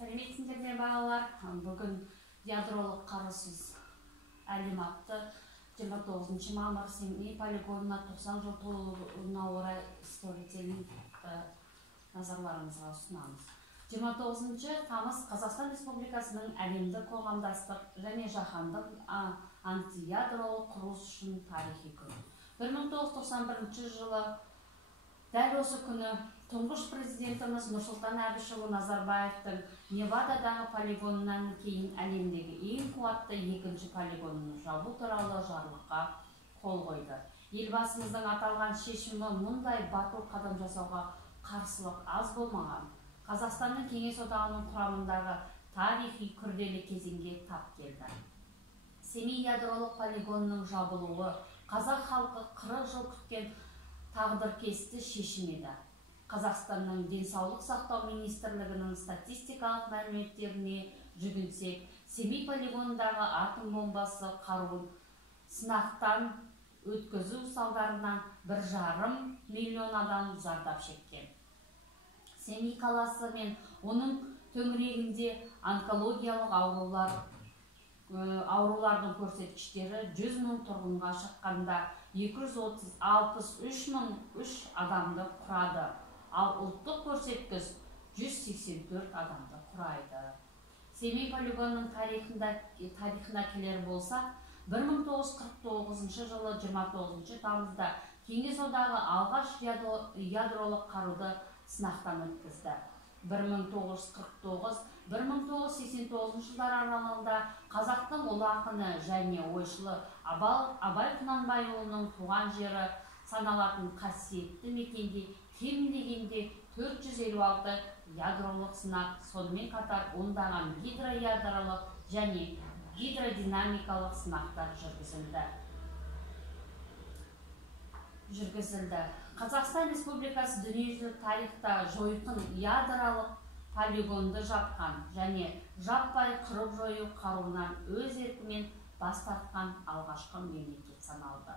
Сәлеметсіңдер ме балалар? Бүгін ядролық қарусыз әлем атты 29 мамыр Семей полигонына 90 жыл толуына орай сторителлинг назарларыңызға ұсынамыз. 29 тамыз Қазақстан Республикасының әлемдік қоғамдастық және жаһандық антиядролық құрылыс үшін тарихи күн. 1991 жылы дәл осы күні тұңғыш президентіміз Нұрсұлтан Әбішұлы Назарбаевтың Невададағы полигонынан кейін әлемдегі ең қуатты екінші полигонын жабу туралы жарлыққа қол қойды. Елбасымыздың аталған шешімі мұндай батыл қадам жасауға қарсылық аз болмаған. Қазақстанның Кеңес одағының құрамындағы тарихи күрделі кезеңге тап келді. Семей ядролық полигонының жабылуы қазақ халқы 40 жыл күткен тағдыркесті шешім еді. Қазақстанның денсаулық сақтау министрлігінің статистикалық мәліметтеріне жүгінсек, Семей полигонындағы атом бомбасы қаруын сынақтан өткізу салдарынан 1,5 миллион адам зардап шеккен. Семей қаласы мен оның төңірегінде онкологиялық аурулардың көрсеткіштері 100 мың тұрғынға шаққанда 263 мың адамды құрады, ал ұлттық көрсеткіш 184 адамды құрайды. Семей полигонының тарихына келер болса, 1949 жылы 29 тамызда Кеңес одағы алғаш ядролық қаруды сынақтан өткізді. 1949-1989 жылдар аралығында қазақтың ұлы ақыны және ойшылы Абай Құнанбайұлының туған жері саналатын қасиетті мекенде кем дегенде 456 ядролық сынақ, сонымен қатар ондаған гидроядролық және гидродинамикалық сынақтар жүргізілді. Қазақстан Республикасы дүниежүзілік тарихта жойқын ядролық полигонды жапқан және жаппай қырып жою қаруынан өз еркімен бас тартқан алғашқы мемлекет саналды.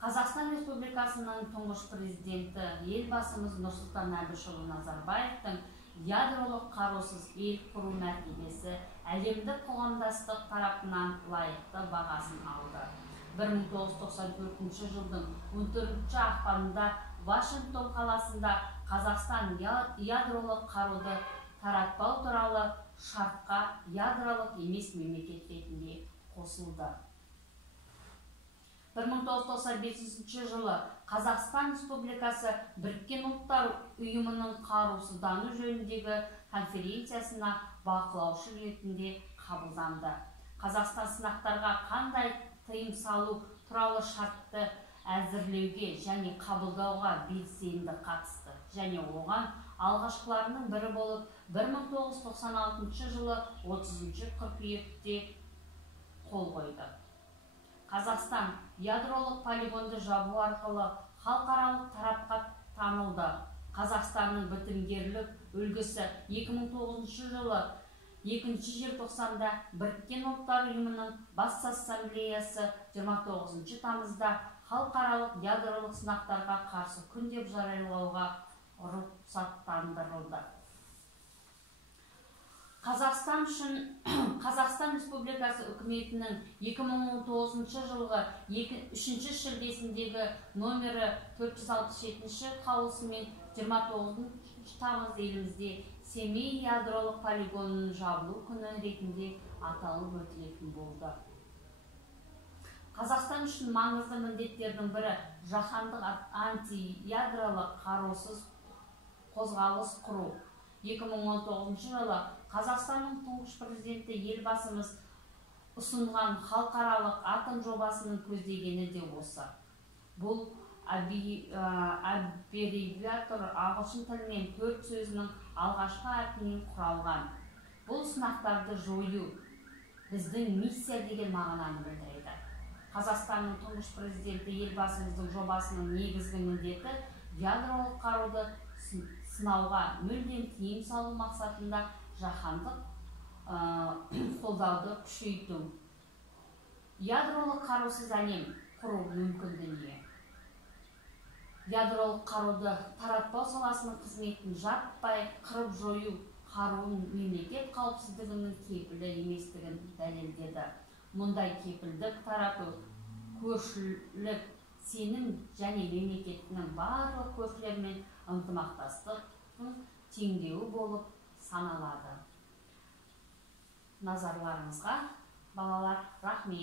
Қазақстан Республикасының тұңғыш президенті елбасымыз Нұрсұлтан Әбішұлы Назарбаевтың ядролық қарусыз ел құру мәртебесі әлемдік қоғамдастық тарапынан лайықты бағасын алды. 1994 жылдың 14 ақпанында Вашингтон қаласында Қазақстан ядролық қаруды таратпау туралы шартқа ядролық емес мемлекет ретінде қосылды. 1995 жылы Қазақстан Республикасы Біріккен Ұлттар ұйымының қарусыздану жөніндегі конференциясына бақылаушы ретінде қабылданды. Қазақстан сынақтарға қандай тыйым салу туралы шартты әзірлеуге және қабылдауға белсенді қатысты және оған алғашқыларының бірі болып 1996 жылы 30 қыркүйекте қол қойды. Қазақстан ядролық полигонды жабу арқылы халықаралық тарапқа танылды. Қазақстанның бітімгерлік үлгісі 2009 жылы 2 желтоқсанда Біріккен Ұлттар ұйымының бас ассамблеясы 29 тамызда халықаралық ядролық сынақтарға қарсы күн деп жариялауға рұқсаттандырылды. Қазақстан Республикасы үкіметінің 2019 жылғы 3 шілдесіндегі номері 467 қаулысымен 29 тамыз елімізде Семей ядролық полигонының жабылу күні ретінде аталып өтілетін болды. Қазақстан үшін маңызды міндеттердің бірі жаһандық антиядролық қарусыз қозғалыс құру. 2019 жылы Қазақстанның тұңғыш президенті елбасымыз ұсынған халықаралық атом жобасының көздегені де осы. Бұл аббревиатура ағылшын тілінен 4 сөзінің алғашқы әрпінен құралған. Бұл сынақтарды жою біздің миссия деген мағынаны білдіреді. Қазақстанның тұңғыш президенті елбасымыздың жобасының негізгі міндеті ядролық қаруды сынауға мүлдем тыйым салу мақсатында жаһандық қолдауды күшейту. Ядролық қарусыз әлем құру мүмкіндігіне ядролық қаруды таратпау саласының қызметін жаппай қырып жою қаруын мемлекет қауіпсіздігінің кепілі еместігін дәлелдеді. Мұндай кепілдік тарату көршілік сенім және мемлекетінің барлық көршілермен ынтымақтастықтың теңдеуі болып саналады. Назарларыңызға, балалар, рахмет.